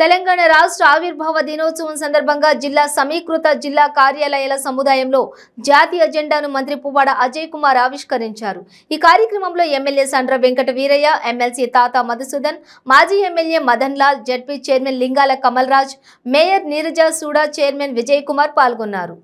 తెలంగాణ రాష్ట్ర ఆవిర్భావ దినోత్సవం సందర్భంగా జిల్లా సమీకృత జిల్లా కార్యాలయాల సముదాయంలో జాతీయ జెండాను మంత్రి పువ్వాడ అజయ్ కుమార్ ఆవిష్కరించారు. ఈ కార్యక్రమంలో ఎమ్మెల్యే సండ్ర వెంకట వీరయ్య, ఎమ్మెల్సీ తాతా మధుసూదన్, మాజీ MLA Madan Lal, ZP chairman లింగాల కమల్ రాజ్, మేయర్ నీరజ సూడా, చైర్మన్ విజయ్ కుమార్ పాల్గొన్నారు.